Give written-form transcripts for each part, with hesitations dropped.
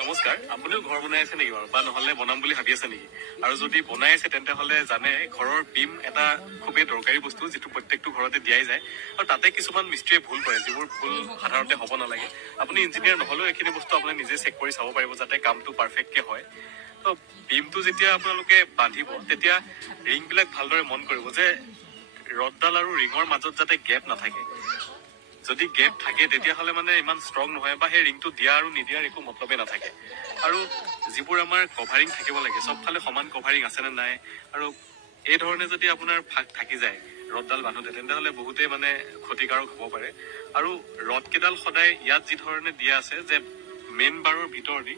নমস্কাৰ, আপুনিও ঘৰ বনাই আছে নেকি বাৰু বা নহলে বনাম বুলি ভাবি আছে নেকি? আৰু যদি বনাই আছে তেন্তে হলে জানে ঘৰৰ বিম এটা খুবেই দৰকাৰী বস্তু যিটো প্ৰত্যেকটো ঘৰতে দিয়াই যায় আৰু তাতে কিছুমান মিস্ত্ৰীয়ে ভুল কৰে যিবোৰ ভুল সাধাৰণতে হ'ব নালাগে। আপুনি ইঞ্জিনিয়াৰ নহলেও এইখিনি বস্তু আপুনি নিজে চেক কৰি চাব পাৰিব যাতে কামটো পাৰফেক্টকে হয়। তো বিমটো যেতিয়া আপোনালোকে বান্ধিব তেতিয়া ৰিংবিলাক ভালদৰে মন কৰিব যে ৰডডাল আৰু ৰিঙৰ মাজত যাতে গেপ নাথাকে। যদি গেপ থাকে তেতিয়াহ'লে মানে ইমান ষ্ট্ৰং নহয় বা সেই ৰিংটো দিয়া আৰু নিদিয়াৰ একো মতলবেই নাথাকে। আৰু যিবোৰ আমাৰ কভাৰিং থাকিব লাগে চবফালে সমান কভাৰিং আছেনে নাই, আৰু এই ধৰণে যদি আপোনাৰ ফাঁক থাকি যায় ৰডডাল বান্ধোতে তেন্তে হ'লে বহুতেই মানে ক্ষতিকাৰক হ'ব পাৰে। আৰু ৰডকেইডাল সদায় ইয়াত যি ধৰণে দিয়া আছে যে মেইন বাৰৰ ভিতৰ দি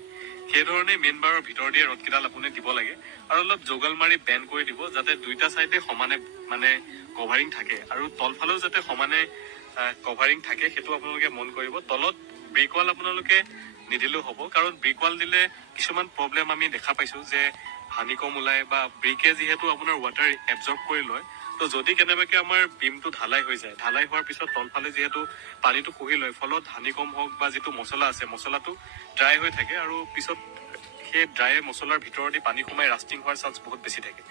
সেইধৰণে মেইন বাৰৰ ভিতৰ দিয়ে ৰডকেইডাল আপুনি দিব লাগে আৰু অলপ জোগাল মাৰি বেণ্ড কৰি দিব যাতে দুইটা চাইডে সমানে মানে কভাৰিং থাকে আৰু তলফালেও যাতে সমানে কভাৰিং থাকে সেইটো আপোনালোকে মন কৰিব। তলত ব্ৰিকৱাল আপোনালোকে নিদিলেও হ'ব, কাৰণ ব্ৰিকৱাল দিলে কিছুমান প্ৰব্লেম আমি দেখা পাইছো যে হানিকম ওলাই বা ব্ৰিকে যিহেতু আপোনাৰ ৱাটাৰ এবজৰ্ব কৰি লয়। তো যদি কেনেবাকে আমাৰ বিমটো ঢালাই হৈ যায়, ঢালাই হোৱাৰ পিছত তলফালে যিহেতু পানীটো শুহি লয় ফলত হানিকম হওক বা যিটো মছলা আছে মছলাটো ড্ৰাই হৈ থাকে আৰু পিছত সেই ড্ৰাই মছলাৰ ভিতৰদি পানী সোমাই ৰাষ্টিং হোৱাৰ চান্স বহুত বেছি থাকে।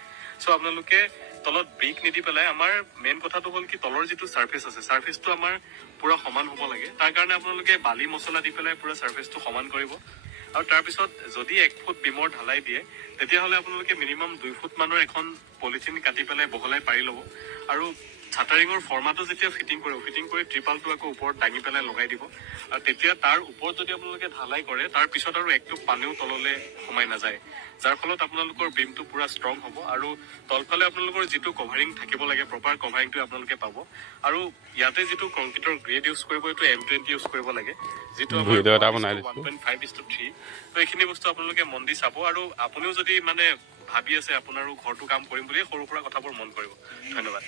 চ' আপোনালোকে তলত ব্ৰিক নিদি পেলাই আমাৰ মেইন কথাটো হ'ল কি তলৰ যিটো চাৰ্ফেচ আছে চাৰ্ফেচটো আমাৰ পুৰা সমান হ'ব লাগে। তাৰ কাৰণে আপোনালোকে বালি মছলা দি পেলাই পুৰা চাৰ্ফেচটো সমান কৰিব আৰু তাৰপিছত যদি 1 ফুট বিমৰ ঢালাই দিয়ে তেতিয়াহ'লে আপোনালোকে মিনিমাম 2 ফুট মানৰ এখন পলিথিন কাটি পেলাই বহলাই পাৰি ল'ব আৰু চাটাৰিঙৰ ফৰ্মাটো যেতিয়া ফিটিং কৰি ট্ৰিপালটো আকৌ ওপৰত দাঙি পেলাই লগাই দিব আৰু তেতিয়া তাৰ ওপৰত যদি আপোনালোকে ঢালাই কৰে তাৰ পিছত আৰু একটু পানীও তললৈ সোমাই নাযায়, যাৰ ফলত আপোনালোকৰ বিমটো পুৰা ষ্ট্ৰং হ'ব আৰু তলফালে আপোনালোকৰ যিটো কভাৰিং থাকিব লাগে প্ৰপাৰ কভাৰিংটো আপোনালোকে পাব। আৰু ইয়াতে যিটো কংক্ৰিটৰ গ্ৰেড ইউজ কৰিব এইটো M20 ইউজ কৰিব লাগে, যিটো আমাৰ 1.5:3। তো এইখিনি বস্তু আপোনালোকে মন দি চাব আৰু আপুনিও যদি মানে ভাবি আছে আপোনাৰো ঘৰটো কাম কৰিম বুলি সৰু সুৰা কথাবোৰ মন কৰিব। ধন্যবাদ।